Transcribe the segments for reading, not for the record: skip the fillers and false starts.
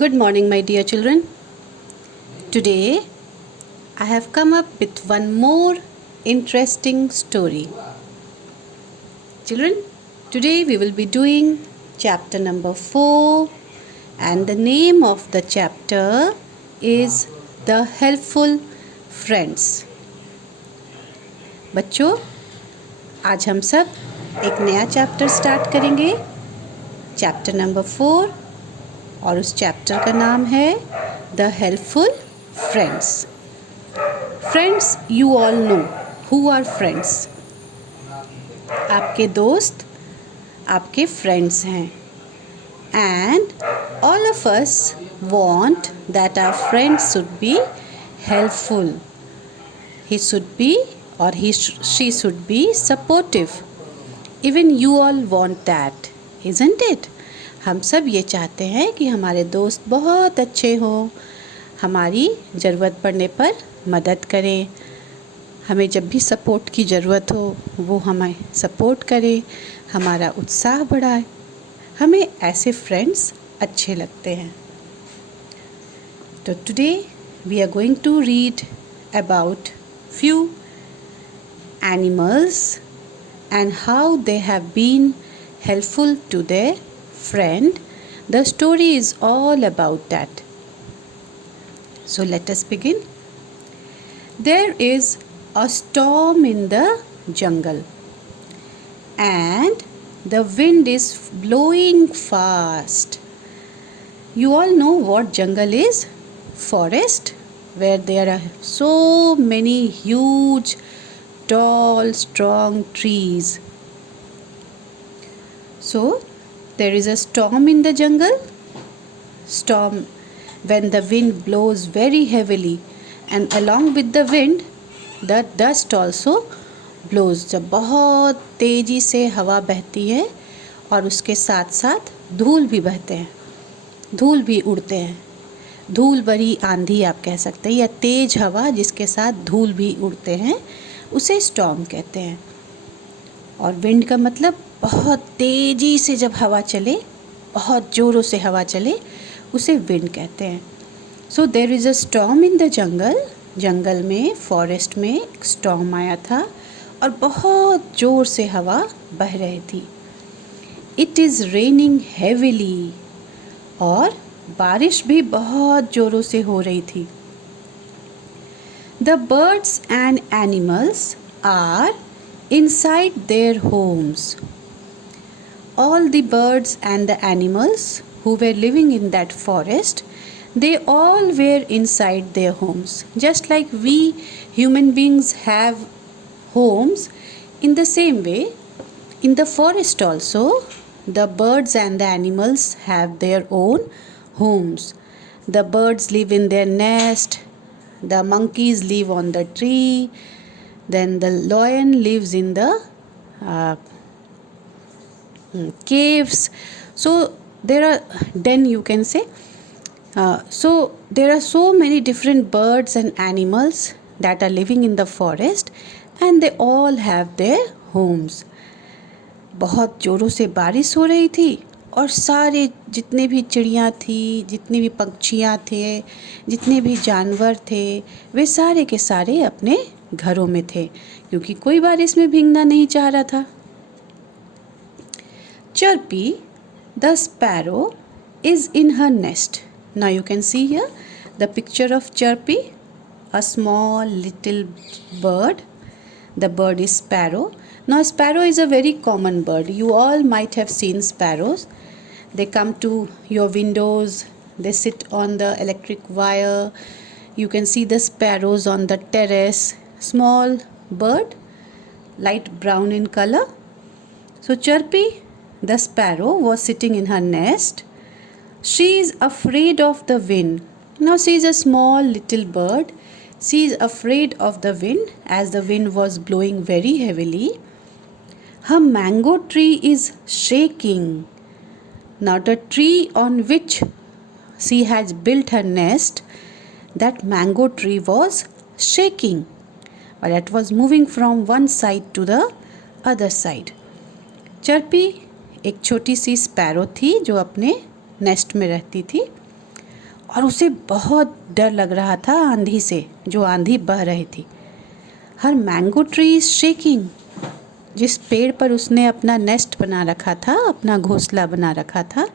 Good morning, my dear children. Today I have come up with one more interesting story. Children, today we will be doing chapter number 4, and the name of the chapter is The Helpful Friends. बच्चों, आज हम सब एक नया chapter start करेंगे, chapter number 4, और उस chapter का नाम है the helpful friends. Friends, you all know who are friends. आपके दोस्त आपके फ्रेंड्स हैं. And all of us want that our friends should be helpful. He should be और she should be supportive. Even you all want that, isn't it? हम सब ये चाहते हैं कि हमारे दोस्त बहुत अच्छे हों, हमारी ज़रूरत पड़ने पर मदद करें, हमें जब भी सपोर्ट की ज़रूरत हो वो हमें सपोर्ट करे, हमारा उत्साह बढ़ाए. हमें ऐसे फ्रेंड्स अच्छे लगते हैं. तो today we are going to read about few animals and how they have been helpful to their friend. The story is all about that. So let us begin. There is a storm in the jungle and the wind is blowing fast. You all know what jungle is? Forest, where there are so many huge, tall, strong trees. So there is a storm in the jungle. Storm when the wind blows very heavily, and along with the wind the dust also blows. जब बहुत तेज़ी से हवा बहती है और उसके साथ साथ धूल भी बहते हैं, धूल भी उड़ते हैं. धूल भरी आंधी आप कह सकते हैं, या तेज़ हवा जिसके साथ धूल भी उड़ते हैं, उसे स्टॉर्म कहते हैं. और विंड का मतलब बहुत तेज़ी से जब हवा चले, बहुत ज़ोरों से हवा चले, उसे विंड कहते हैं. So there is a storm in the jungle. जंगल में, फॉरेस्ट में एक स्टॉर्म आया था और बहुत ज़ोर से हवा बह रही थी. इट इज़ रेनिंग हेविली, और बारिश भी बहुत ज़ोरों से हो रही थी. The birds and animals are inside their homes. All the birds and the animals who were living in that forest, they all were inside their homes. Just like we human beings have homes, in the same way, in the forest also, the birds and the animals have their own homes. The birds live in their nest, the monkeys live on the tree, then the lion lives in the caves. So there are den, you can say. So there are so many different birds and animals that are living in the forest, and they all have their homes. बहुत ज़ोरों से बारिश हो रही थी और सारे जितने भी चिड़ियाँ थी, जितने भी पक्षियाँ थे, जितने भी जानवर थे, वे सारे के सारे अपने घरों में थे, क्योंकि कोई बारिश में भीगना नहीं चाह रहा था. Chirpy the sparrow is in her nest. Now you can see here the picture of Chirpy, a small little bird. The bird is sparrow. Now sparrow is a very common bird. You all might have seen sparrows. They come to your windows, they sit on the electric wire. You can see the sparrows on the terrace. Small bird, light brown in color. So Chirpy the sparrow was sitting in her nest. She is afraid of the wind. Now she is a small little bird. She is afraid of the wind, as the wind was blowing very heavily. Her mango tree is shaking. Now the tree on which she has built her nest, that mango tree was shaking, or it was moving from one side to the other side. Chirpy एक छोटी सी sparrow थी जो अपने nest में रहती थी. और उसे बहुत डर लग रहा था आंधी से, जो आंधी बह रही थी। हर मैंगो ट्री इज शेकिंग, जिस पेड़ पर उसने अपना नेस्ट बना रखा था, अपना घोंसला बना रखा था,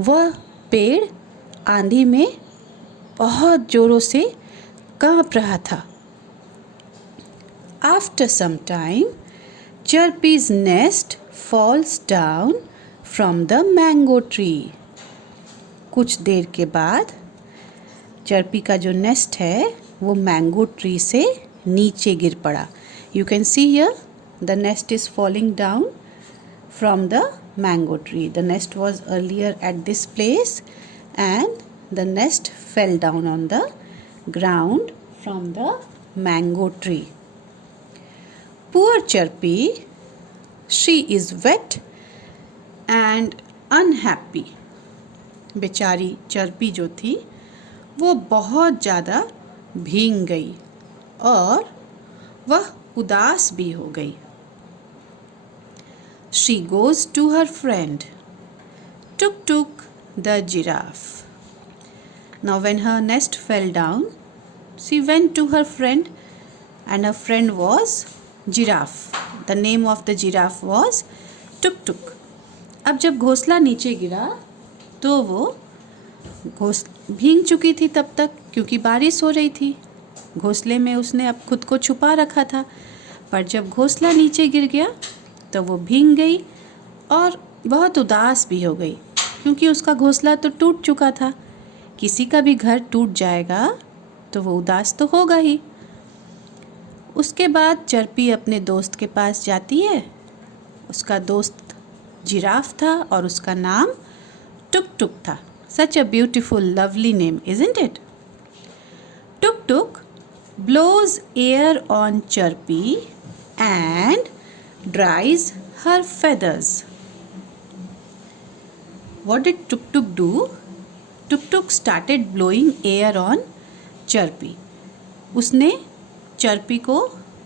वह पेड़ आंधी में बहुत ज़ोरों से कांप रहा था। After some time Chirpy's nest falls down from the mango tree. कुछ देर के बाद चर्पी का जो नेस्ट है वो मैंगो ट्री से नीचे गिर पड़ा। You can see here the nest is falling down from the mango tree. The nest was earlier at this place and the nest fell down on the ground from the mango tree. Poor Chirpy, she is wet and unhappy. बेचारी chirpy जो थी वो बहुत ज़्यादा भीग गई और वह उदास भी हो गई। She goes to her friend, Tuk Tuk the giraffe. Now when her nest fell down, she went to her friend and her friend was giraffe. The name of the giraffe was Tuk Tuk. अब जब घोंसला नीचे गिरा तो वो भीग चुकी थी तब तक, क्योंकि बारिश हो रही थी। घोंसले में उसने अब खुद को छुपा रखा था, पर जब घोंसला नीचे गिर गया तो वो भीग गई और बहुत उदास भी हो गई, क्योंकि उसका घोंसला तो टूट चुका था। किसी का भी घर टूट जाएगा तो वो उदास तो होगा ही। उसके बाद चर्पी अपने दोस्त के पास जाती है। उसका दोस्त जिराफ था और उसका नाम टुक टुक था। Such a beautiful lovely name, isn't it? Tuk Tuk blows air on Chirpy and dries her feathers. What did Tuk Tuk do? Tuk Tuk started blowing air on Chirpy. उसने chirpy को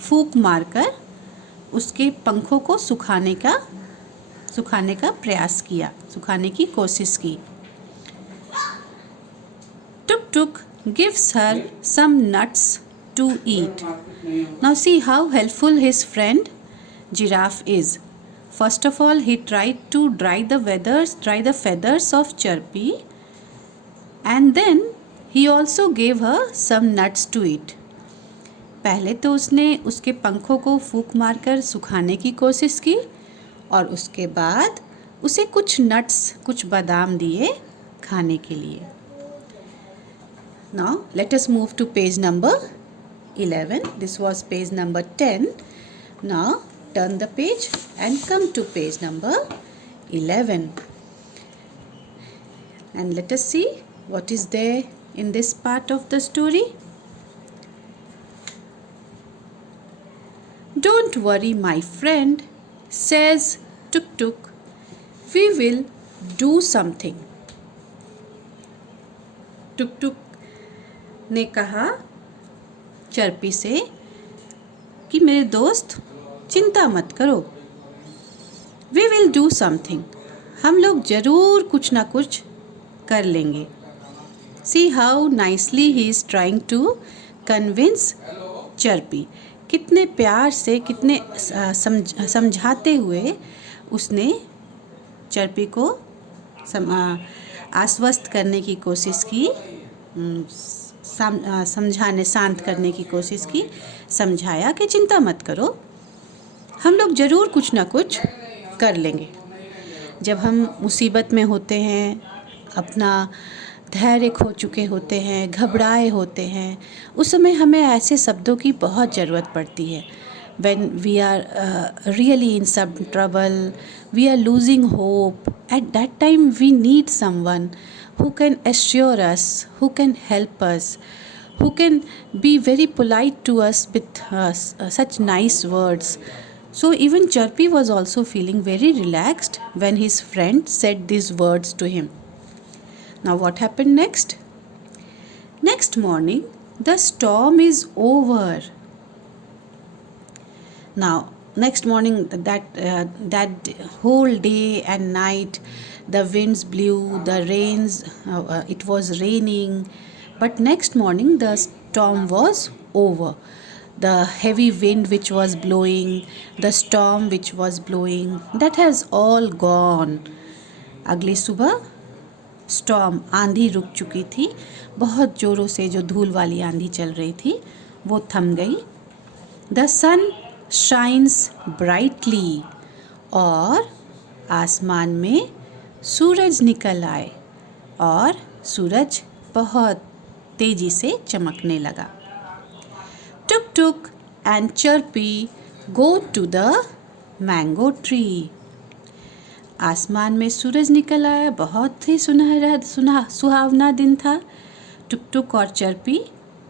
फूंक मारकर उसके पंखों को सुखाने का प्रयास किया, सुखाने की कोशिश की। टुक टुक gives her some nuts to eat. Now see how helpful his friend giraffe is. First of all, he tried to dry the feathers of Chirpy, and then he also gave her some nuts to eat. पहले तो उसने उसके पंखों को फूंक मारकर सुखाने की कोशिश की और उसके बाद उसे कुछ नट्स, कुछ बादाम दिए खाने के लिए। Now let us move to page number 11. This was page number 10. Now turn the page and come to page number 11. And let us see what is there in this part of the story. Don't worry, my friend, says Tuk Tuk. We will do something. टुक टुक ने कहा chirpy से कि मेरे दोस्त चिंता मत करो, We will do something. हम लोग ज़रूर कुछ ना कुछ कर लेंगे। See how nicely he is trying to convince chirpy. कितने प्यार से, कितने समझाते हुए उसने चर्पी को आश्वस्त करने की कोशिश की, शांत करने की कोशिश की, समझाया कि चिंता मत करो, हम लोग ज़रूर कुछ ना कुछ कर लेंगे। जब हम मुसीबत में होते हैं, अपना धैर्य खो चुके होते हैं, घबराए होते हैं, उस समय हमें ऐसे शब्दों की बहुत ज़रूरत पड़ती है। When we are really in some trouble, we are losing hope. At that time we need someone who can assure us, who can help us, who can be very polite to us with such nice words. So even Chirpy was also feeling very relaxed when his friend said these words to him. Now what happened next? Next morning, the storm is over. Now next morning, that whole day and night, the winds blew, the rains, it was raining. But next morning the storm was over. The heavy wind which was blowing, the storm which was blowing, that has all gone. अगली सुबह storm, आंधी रुक चुकी थी. बहुत ज़ोरों से जो धूल वाली आंधी चल रही थी वो थम गई. द सन शाइन्स ब्राइटली, और आसमान में सूरज निकल आए और सूरज बहुत तेज़ी से चमकने लगा. Tuk took and Chirpy go to the mango tree. आसमान में सूरज निकल आया, बहुत ही सुहावना दिन था. टुक टुक और चर्पी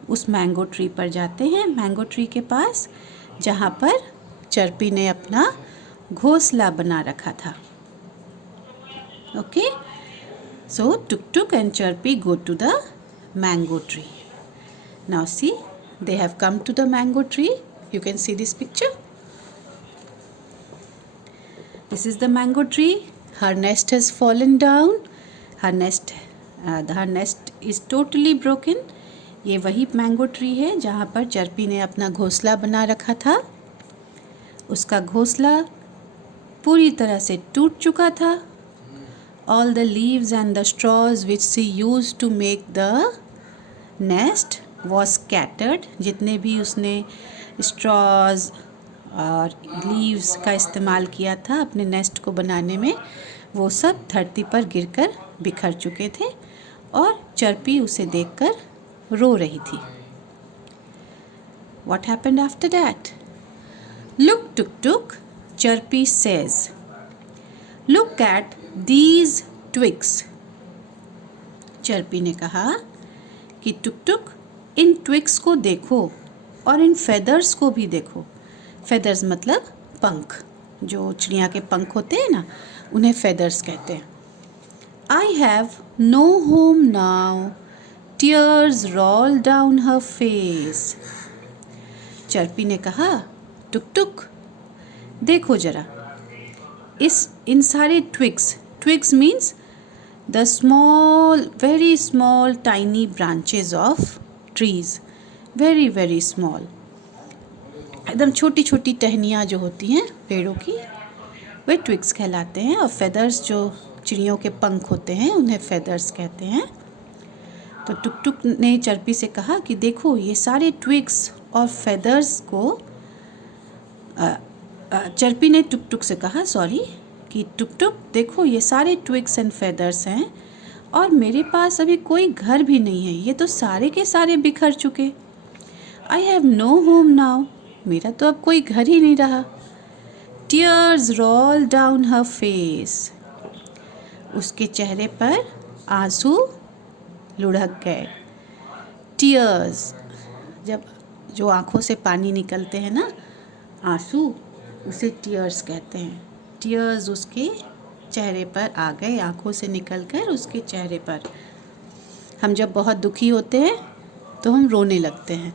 उस मैंगो ट्री पर जाते हैं, मैंगो ट्री के पास, जहाँ पर चर्पी ने अपना घोंसला बना रखा था. Okay, so Tuk took and Chirpy go to the mango tree. Now see, they have come to the mango tree. You can see this picture. This is the mango tree. Her nest has fallen down. Her nest is totally broken. ये वही mango tree है जहाँ पर chirpy ने अपना घोंसला बना रखा था. उसका घोंसला पूरी तरह से टूट चुका था. All the leaves and the straws which she used to make the nest was scattered. जितने भी उसने straws और लीव्स का इस्तेमाल किया था अपने नेस्ट को बनाने में, वो सब धरती पर गिरकर बिखर चुके थे और चर्पी उसे देखकर रो रही थी. What happened after that? Look, Tuk Tuk, Chirpy says. Look at these twigs. Chirpy ने कहा कि टुक टुक, इन ट्विग्स को देखो और इन फेदर्स को भी देखो. फेदर्स मतलब पंख, जो चिड़िया के पंख होते हैं ना, उन्हें फेदर्स कहते हैं. I have no home now, tears roll down her face. Chirpy ने कहा, टुक टुक देखो जरा, इन सारे twigs means the small, very small tiny branches of trees, very very small, एकदम छोटी छोटी टहनियाँ जो होती हैं पेड़ों की, वे ट्विग्स कहलाते हैं. और फेदर्स, जो चिड़ियों के पंख होते हैं, उन्हें फेदर्स कहते हैं. तो टुक टुक ने चर्पी से कहा कि देखो ये सारे ट्विग्स और फेदर्स को, चर्पी ने टुक टुक से कहा कि टुक टुक देखो ये सारे ट्विग्स एंड फेदर्स हैं और मेरे पास अभी कोई घर भी नहीं है, ये तो सारे के सारे बिखर चुके. I have no home now, मेरा तो अब कोई घर ही नहीं रहा. Tears roll down her face, उसके चेहरे पर आंसू लुढ़क गए. टीयर्स, जब जो आँखों से पानी निकलते हैं ना, आंसू, उसे टीयर्स कहते हैं. टीयर्स उसके चेहरे पर आ गए, आँखों से निकलकर उसके चेहरे पर. हम जब बहुत दुखी होते हैं तो हम रोने लगते हैं.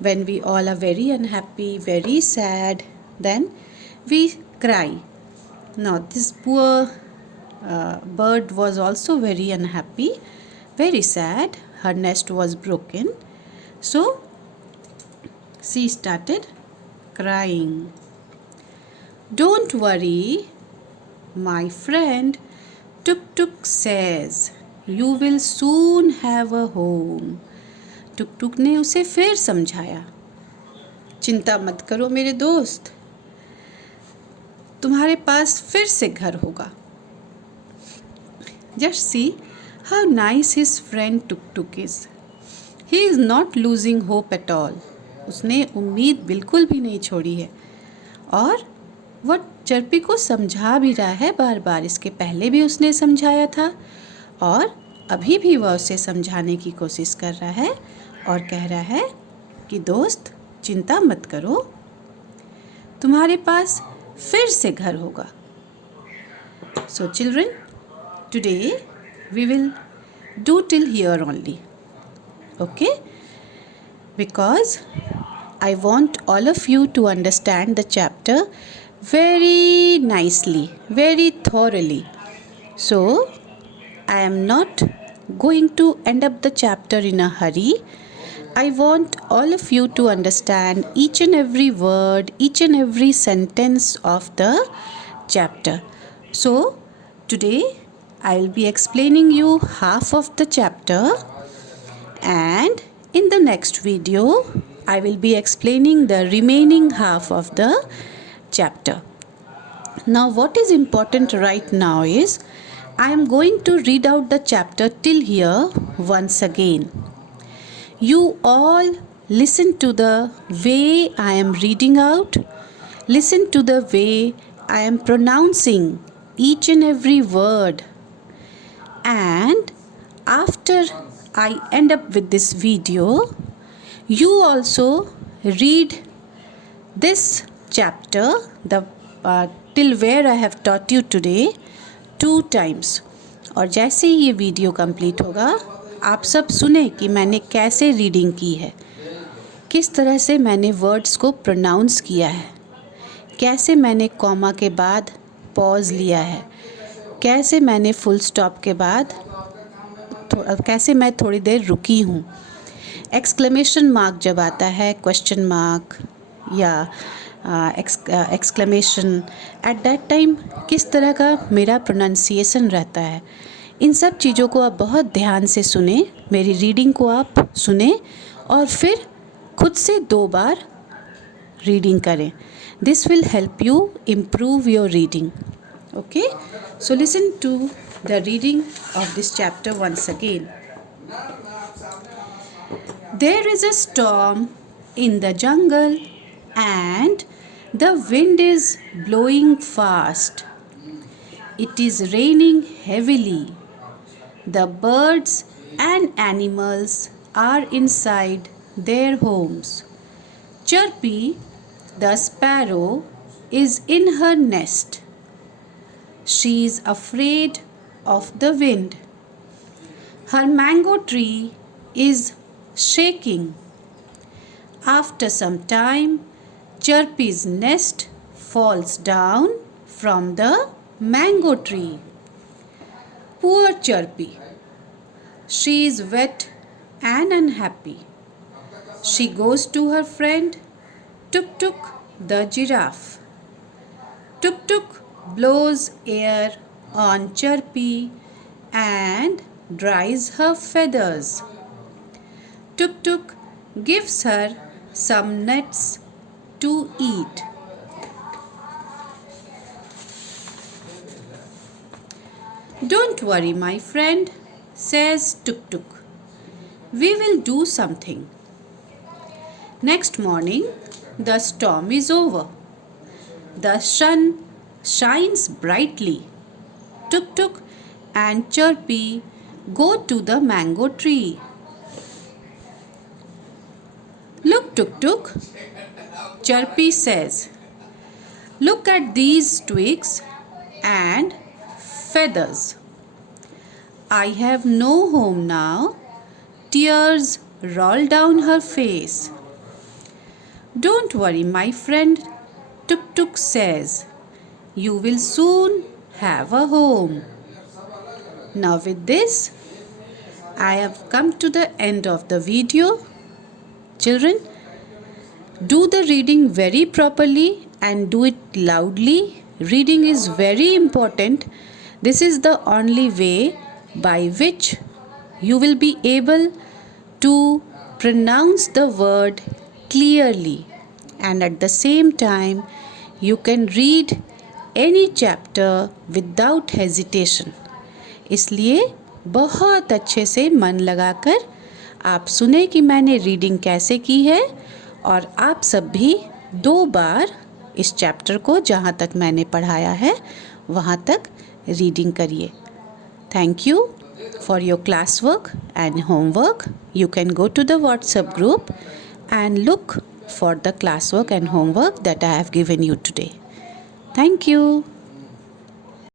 When we all are very unhappy, very sad, then we cry. Now this poor bird was also very unhappy, very sad. Her nest was broken, so she started crying. Don't worry, my friend, Tuk Tuk says, you will soon have a home. टुक टुक ने उसे फिर समझाया, चिंता मत करो मेरे दोस्त, तुम्हारे पास फिर से घर होगा. Just see how nice his friend Tuk Tuk is. He is not losing hope at all. उसने उम्मीद बिल्कुल भी नहीं छोड़ी है और वह चर्पी को समझा भी रहा है बार बार. इसके पहले भी उसने समझाया था और अभी भी वह उसे समझाने की कोशिश कर रहा है और कह रहा है कि दोस्त चिंता मत करो, तुम्हारे पास फिर से घर होगा. So children, today we will do till here only, okay, because I want all of you to understand the chapter very nicely, very thoroughly. So, I am not going to end up the chapter in a hurry. I want all of you to understand each and every word, each and every sentence of the chapter. So, today I will be explaining you half of the chapter, and in the next video I will be explaining the remaining half of the chapter. Now, what is important right now is I am going to read out the chapter till here once again. You all listen to the way I am reading out. Listen to the way I am pronouncing each and every word. And after I end up with this video, you also read this chapter, the till where I have taught you today, 2 times. और जैसे ही ये video complete होगा, आप सब सुने कि मैंने कैसे रीडिंग की है, किस तरह से मैंने वर्ड्स को प्रोनाउंस किया है, कैसे मैंने कॉमा के बाद पॉज लिया है, कैसे मैंने फुल स्टॉप के बाद कैसे मैं थोड़ी देर रुकी हूँ, एक्सक्लेमेशन मार्क जब आता है, क्वेश्चन मार्क या एक्सक्लेमेशन, एट दैट टाइम किस तरह का मेरा प्रोनाउंसिएशन रहता है। इन सब चीज़ों को आप बहुत ध्यान से सुने, मेरी रीडिंग को आप सुने और फिर खुद से 2 बार रीडिंग करें. This will help you improve your reading. Okay, so listen to the reading of this chapter once again. There is a storm in the jungle and the wind is blowing fast. It is raining heavily. The birds and animals are inside their homes. Chirpy, the sparrow, is in her nest. She is afraid of the wind. Her mango tree is shaking. After some time, Chirpy's nest falls down from the mango tree. Poor Chirpy. She is wet and unhappy. She goes to her friend Tuk Tuk the giraffe. Tuk Tuk blows air on Chirpy and dries her feathers. Tuk Tuk gives her some nuts to eat. Don't worry, my friend, says Tuk Tuk. We will do something. Next morning, the storm is over. The sun shines brightly. Tuk Tuk and Chirpy go to the mango tree. Look, Tuk Tuk, Chirpy says. Look at these twigs and feathers. I have no home now. Tears roll down her face. Don't worry, my friend, Tuk Tuk says. You will soon have a home. Now with this, I have come to the end of the video. Children, do the reading very properly and do it loudly. Reading is very important. This is the only way by which you will be able to pronounce the word clearly, and at the same time you can read any chapter without hesitation. इसलिए बहुत अच्छे से मन लगाकर आप सुने कि मैंने रीडिंग कैसे की है, और आप सब भी 2 बार इस चैप्टर को जहाँ तक मैंने पढ़ाया है वहाँ तक रीडिंग करिए. Thank you for your classwork and homework. You can go to the WhatsApp group and look for the classwork and homework that I have given you today. Thank you.